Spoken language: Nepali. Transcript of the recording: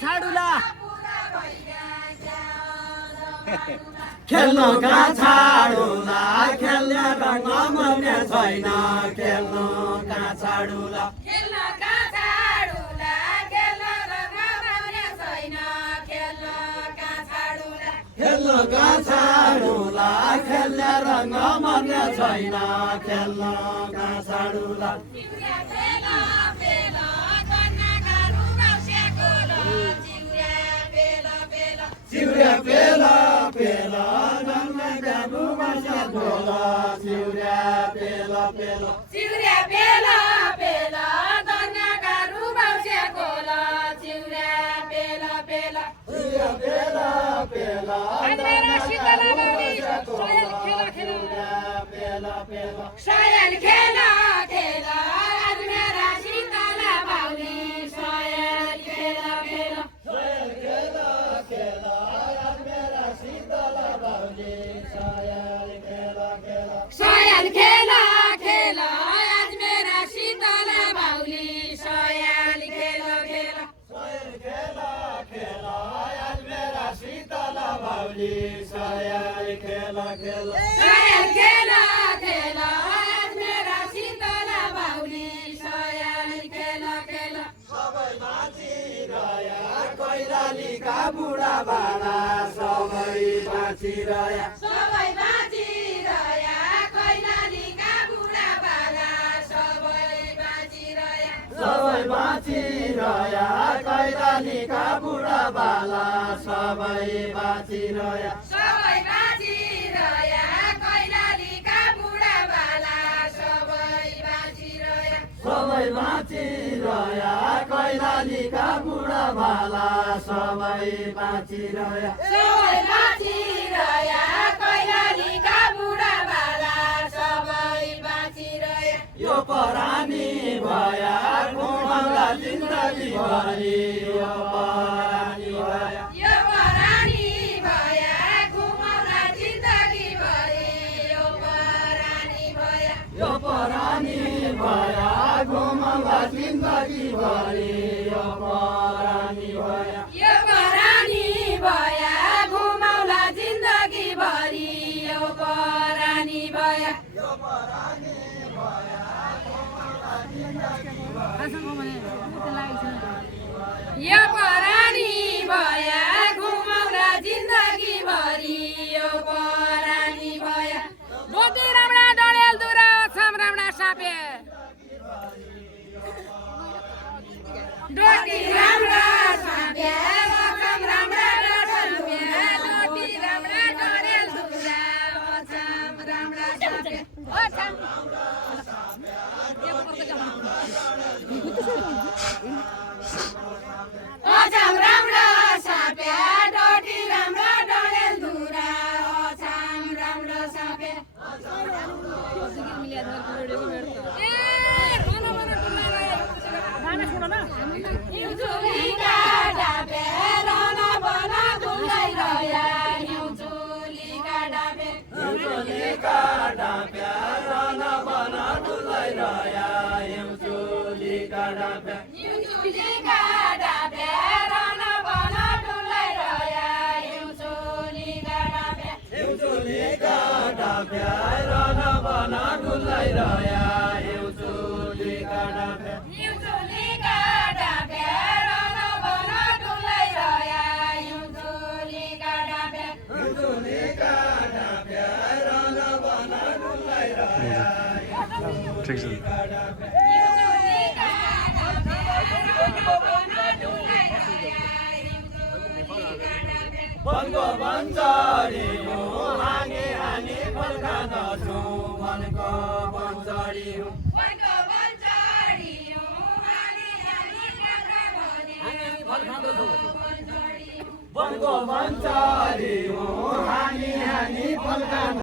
छाडुला खेल्नुका छाडुला खेल्ने रङ मन छैन खेल्नुका छाडुला खेल्नका छाडुला खेल्न रङ मन छैन खेल्नका छाडुला खेल्नुका छाडुला खेल्ने रङ मन छैन खेल्नुका छाडुला चिउरा पेला पेला कन्नाका रुगाउस्याको ल चिउरा पेला पेला चिउरा पेला पेला गन्नाका रुगाउस्याको ल चिउरा पेला पेला चिउरा पेला पेला कन्नाका रुगाउस्याको ल चिउरा पेला पेला चिउरा पेला पेला मेरा शीतला बाउली सोयल खेला खेला पेला पेला सोयल खेला खेला आज मेरा शीतला बाउली सोयल खेला खेला सोयल खेला खेला आज मेरा शीतला बाउली सोयल खेला खेला सोयल खेला खेला आज मेरा शीतला बाउली सोयल खेला खेला सोयल खेला खेला आज मेरा शीतला बाउली सोयल खेला खेला सोयल खेला खेला आज मेरा शीतला बाउली सोयल खेला खेला सबै बाँचिरह्या कैलालीका बुढा बाला सबै बाँचिरह्या सबै बाँचिरह्या कैलालीका बुढा बाला सबै बाँचिरह्या सबै बाँचिरह्या कैलालीका बुढा बाला सबै बाँचिरह्या सबै बाँचिरह्या कैलालीका बुढा बाला सबै बाँचिरह्या सबै बाँचिरह्या कैलालीका बुढा बाला सबै बाँचिरह्या सबै बाँचिरह्या कैलालीका बुढा बाला सबै बाँचिरह्या यो परानी भया घुमाउला जिन्दगी भरि यो परानी भया यो परानी भया घुमाउला जिन्दगी भरि यो परानी भया यो परानी भया घुमाउला जिन्दगी भरि यो परानी भया यो परानी भया घुमाउला जिन्दगी भरि यो परानी भया यो परानी भया यो परानी भया घुमाउला जिन्दगी भरि यो परानी भया डोटी राम्रा डडेल दुरा ओछाम राम्रा सापे डोटी राम्रा सापे ओछाम राम्रा डडेल डोटी राम्रा डडेल दुरा ओछाम राम्रा सापे ओछाम ओछाम राम्रा सापे डोटी राम्रा डडेल दुरा ओछाम राम्रा सापे हिउँचुलीका डाबे रन बन डुल्दै रह्या हिउँचुलीका डाबे हिउँचुलीका डाँप्या रन बन डुल्दै रह्या हिउँचुलीका डाँप्या हिउँचुलीका डाबे रन बन डुल्दै रह्या हिउँचुलीका डाबे हिउँचुलीका डाँप्या रन बन डुल्दै रह्या हिउँचुलीका डाँप्या हिउँचुलीका डाबे रन बन डुल्दै रह्या हिउँचुलीका डाबे हिउँचुलीका डाँप्या रन बन डुल्दै रह्या ठिक छ हिउँचुलीका डाबे रन बन डुल्दै रह्या हिउँचुलीका डाबे वनको वन चढ्यो हानी हानी फल्का नछु वनको वन चढ्यो वनको वन चढियो हानी हानी फल्का भन्यो वनको वन चढ्यो हानी हानी फल्का